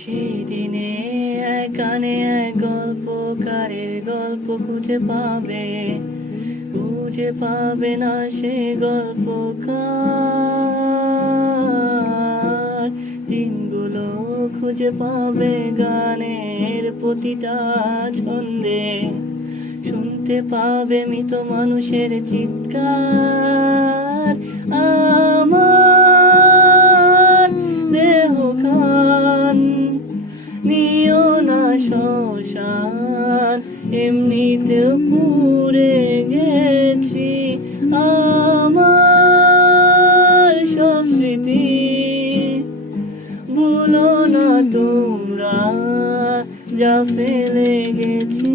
সেই দিনে এক গানে এক গল্পকারের গল্প খুঁজে পাবে না সে গল্পকার। দিনগুলো খুঁজে পাবে গানের প্রতিটা ছন্দে, শুনতে পাবে মৃত মানুষের চিৎকার। আমার দেহ খান নিও না শ্মশান, এমনিতেও পুড়ে গেছি। আমার সব স্মৃতি ভুলো না তোমরা, যা ফেলে গেছি।